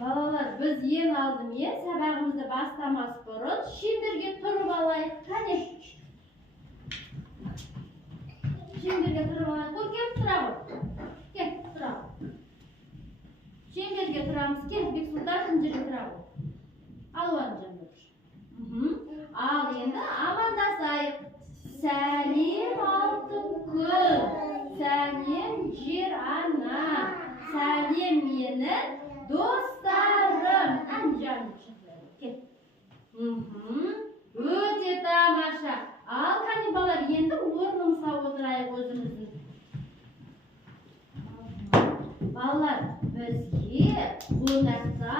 Балалар, біз ең алдымен сабағымызды бастамас бұрын шеңберге тұрып алайық. Қане? Шеңберге тұрып алайық. Көркем, тұра ғой. Кел, тұра. Шеңберге тұрамыз. Кел, Бексұлтан мына жерге тұра ғой. Алуан жандар. Ал енді амандасайық. Сәлем алтын күн, сәлем жер ана, сәлем менің достарым. Жаным кел. Өте тамаша. Ал қане балалар, енді орнымызға отырайық өзіміздің. Балалар, бізге қонақта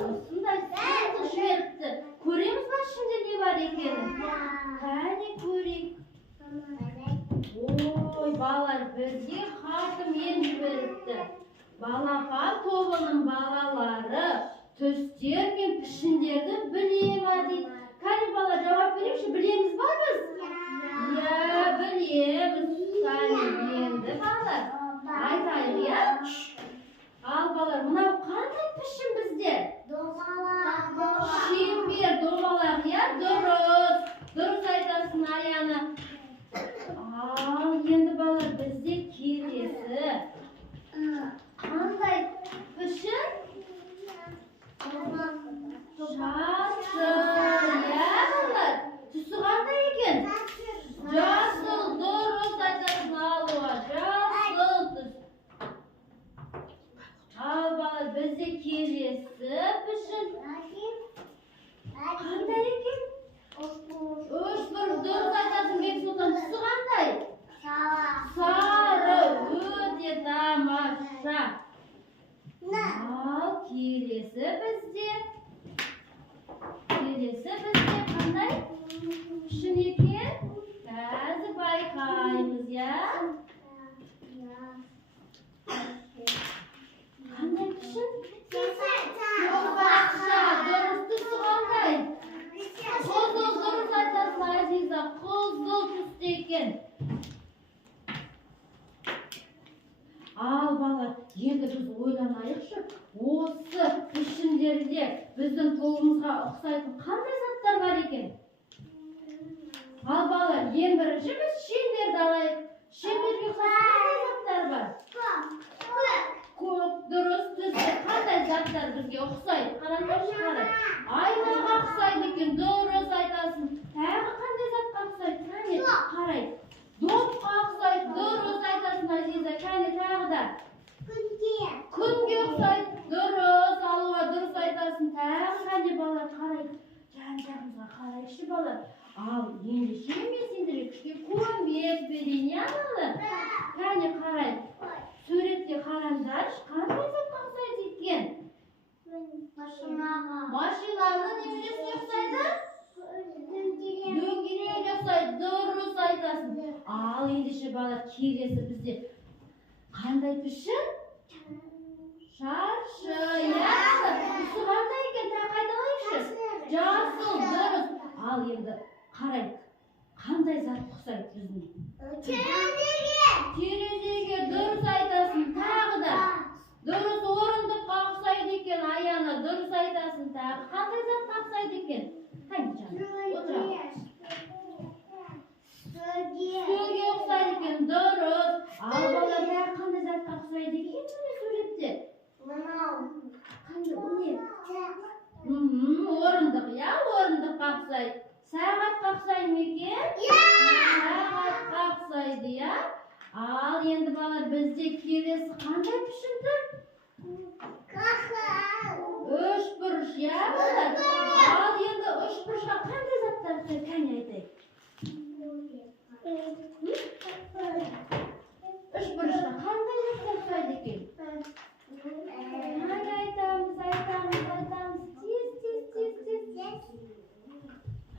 осындай сыйлық жіберіпті. Көреміз ба ішінде не бар екенін? Қане көрейік. Ой, балалар, бізге хатымен жіберіпті. Балапан тобының балалары Түстер мен Пішіндерді біле ма дейді. Қане балалар, жауап берейікші, білеміз ба біз? Иә, білеміз. Қане енді балалар, айтайық, иә? Ал балалар, мынау қандай пішін бізде? Шеңбер, домалақ, иә? Дұрыс. Дұрыс айтасың, Аяна. Ал енді балалар, бізде келесі қандай пішін? Шаршы, иә балалар? Түсі қандай екен? Жасыл, дұрыс айтасың, Алуа. Жасыл түс. Ал балалар, бізде келесі пішін қандай екен? Үш бұрыш, дұрыс айтасың, Бексұлтан. Түсі қандай? Сары, өте тамаша. Ал келесі бізде қандай пішін екен? Қазір байқаймыз, иә? Қандай пішін? Бақша, дұрыс. Түсі қандай? Қызыл, дұрыс айтасың, Азиза. Қызыл түсті екен. Ал балалар, енді біз ойланайықшы, осы пішіндерде біздің тобымызға ұқсайтын қандай заттар бар екен? Ал балалар, ең бірінші біз шеңберді алайық. Шеңберге қандай заттар бар? Көк, дұрыс, түсті. Қандай заттар бізге ұқсайды? Қараңдаршы, қарай. Айнаға ұқсайды екен, дұрыс айтасың. Тағы қандай затқа ұқсайды? Кәне, қарай. Допқа ұқсайды, дұрыс айтасың, Азиза. Кәне, тағы да. Күнге ұқсайды, дұрыс. Алуа, дұрыс айтасың. Тағы қане балалар, қарай. Жан-жағымызға қарайшы балалар. Ал ендеше мен сендерге күшке көмек берейін, иә балалар? Кәне, қарай. Суретке қараңдаршы, қандай затқа ұқсайды екен? Машинаның немесіне ұқсайды? Дөңгелегіне ұқсайды, дұрыс айтасың. Ал ендеше балалар, келесі бізде қандай пішін? Шаршы, иә? Түсі қандай екен? Тағы қайталайықшы. Жасыл, дұрыс. Ал енді қарайық. Қандай зат ұқсайды біздің? Терезеге, дұрыс айтасың. Тағы да. Дұрыс, орындыққа ұқсайды екен, Аяна. Дұрыс айтасың. Тағы қандай затқа ұқсайды екен? Қайын жаным, отырамыз. Стөлге ұқсайды екен, дұрыс. Ал балалар, тағы қандай затқа ұқсайды екен міне суретте? Қандай, бұл не? Орындық, иә? Орындыққа ұқсайды. Сағатқа ұқсайды ма екен? Сағатқа ұқсайды, иә? Ал енді балалар, бізде келесі қандай пішін тұр? Үш бұрыш, иә балалар? Ал енді үш бұрышқа қандай заттар ұқсайды? Кәне айтайық. Үш бұрышқа қандай заттар ұқсайды екен? Қане айтамыз. Тез.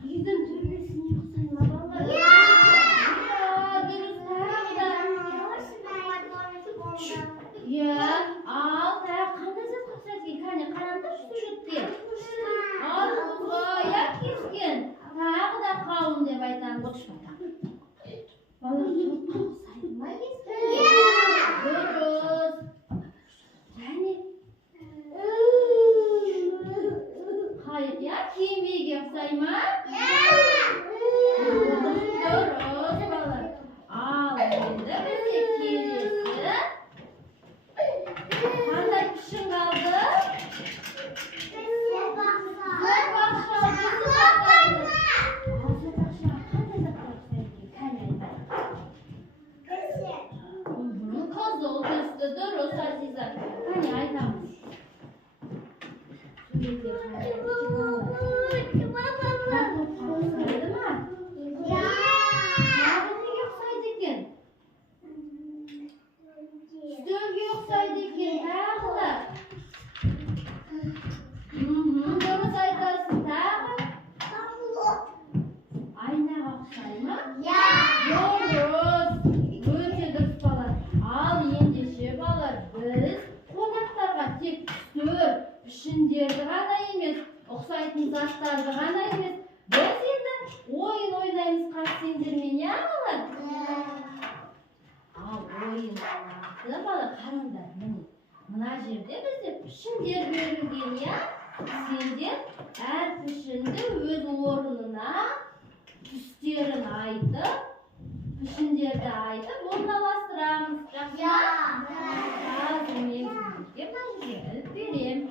Үйдің төбесіне ұқсайды ма балалар? Дұрыс, тағы да. Иә, ал тағы қандай затқа ұқсайды екен? Кәне, қараңдаршы суретке. Пішіндерді ғана емес, ұқсайтын заттарды ғана емес, біз енді ойын ойнаймыз қатысыңдармен, я балалар? Ал ойын нақты бала қараңдар, мына жерде бізде пішіндер берілген, я? Сендер әр пішінді өз орнына түстерін айтып, пішіндерді айтып, орналастырамыз. Жақсы ма? Қазір мен сіздерге мына жерге іліп беремін.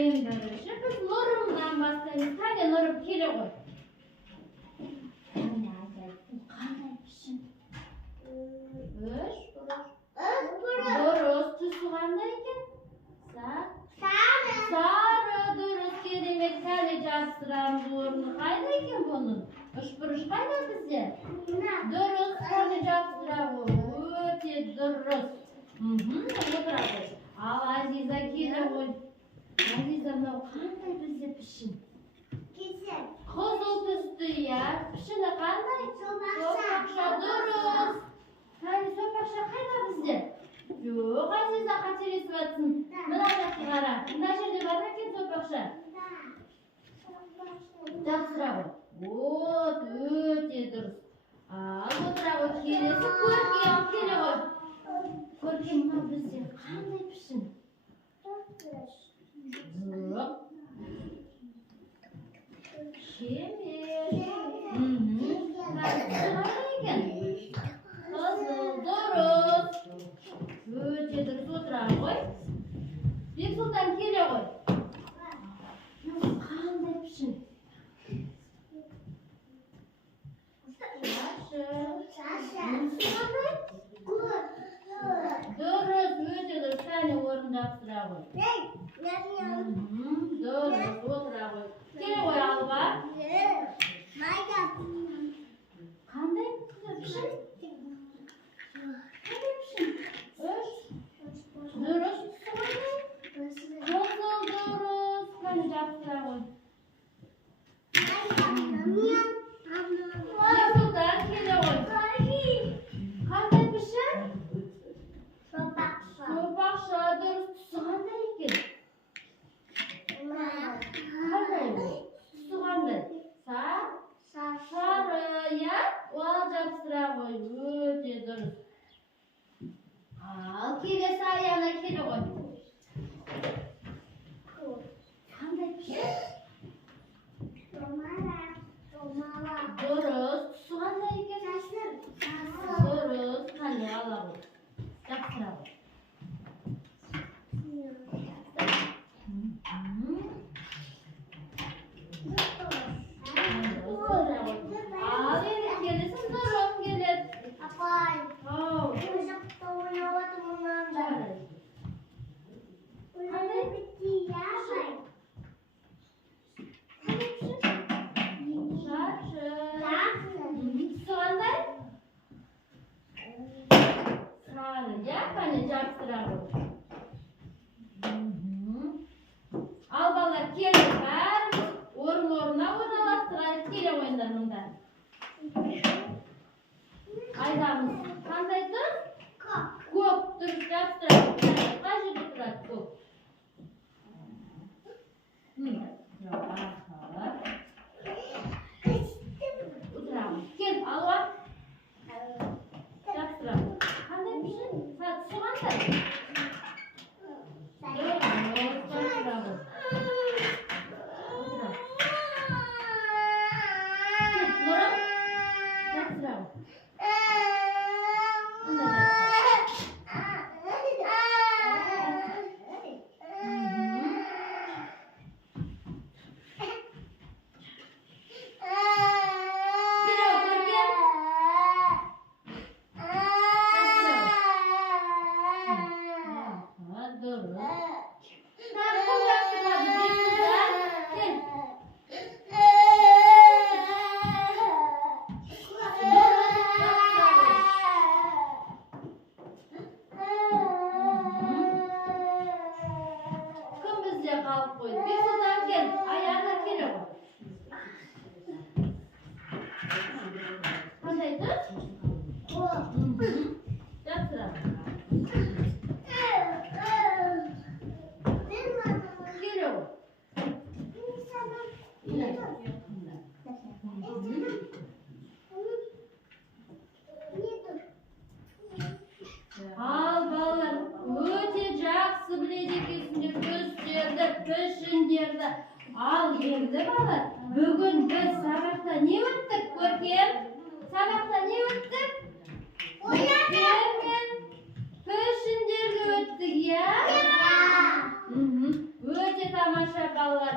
Ең бірінші біз нұрымнан бастаймыз. Қане нұрым келе ғой. Қандай пішін? Үш дұрыс. Түсі қандай екен? Сары дұрыс. Керемет. Кәлі жабыстырамыз орны. Қайда екен бұның? Үш бұрыш қайда бізде? Дұрыс. Кәлі жабыстыра ғой. Өте дұрыс. Отыра ғой. Ал Азиза келе ғой. Азиза, мынау қандай бізде пішін? Қызыл түсті, я. Пішіні қандай? Сопақша, дұрыс. Кәне, сопақша қайда бізде? Жоқ, Азиза қателесіп жатсың. Мына жақты қара. Мына жерде бар ма екен сопақша? Жақсыра ғой. Өте дұрыс. Ал отыра ғой. Келесі көркем келе ғой. Көркем, мынау бізде қандай пішін? Жоқ. Шемер. Қандай екен? Қызыл, дұрыс. Өте дұрыс. Отыра ғой. Бексұлтан келе ғой. Қандай пішін? Дұрыс, өте дұрыс. Кәне орын жапсыра ғой. Дұрыс, отыра ғой. Келе ғой, алға. Қандай пішін? Қандай пішін? Үш. Дұрыс, қызыл, дұрыс. Кәне жапсыра ғой. Бексұлтан келе ғой. Қандай пішін? Сопақша, дұрыс. Түсі қандай екен? Қандай бұл? Түсі қандай? Сары, я? Ол жабыстыра ғой. Өте дұрыс. Ал келесі аяғына келе ғой. Қандай пішін? Дұрыс. Түсі қандай екен? Дұрыс. Қане ала ғой. Жабыстыра ғой. Ал енді келесің, нұрым келеді. Апай, жақта ойнаватыр мұнан да. Қандай бітті, апай? Шаршы. Түсі қандай? Сары, я? Қане жабыстыра ғой. Ал балалар келді, бәріміз орын-орнына орналастырайық. Келе ойындар мұнда. Айдамыз. Қандай тұр? Көк. Дұрыс жабыстыра. Қай жерде тұрады көк? Отырамыз. Кел, алуа. Жабыстыра. Қандай пішін? Түсі қандай? Ал балалар, өте жақсы біледі екенсіңдер түстерді, пішіндерді. Ал енді балалар, бүгін біз сабақта не өттік, көркем? Сабақта не өттік? Түстер мен пішіндерді өттік, иә? Өте тамаша балалар.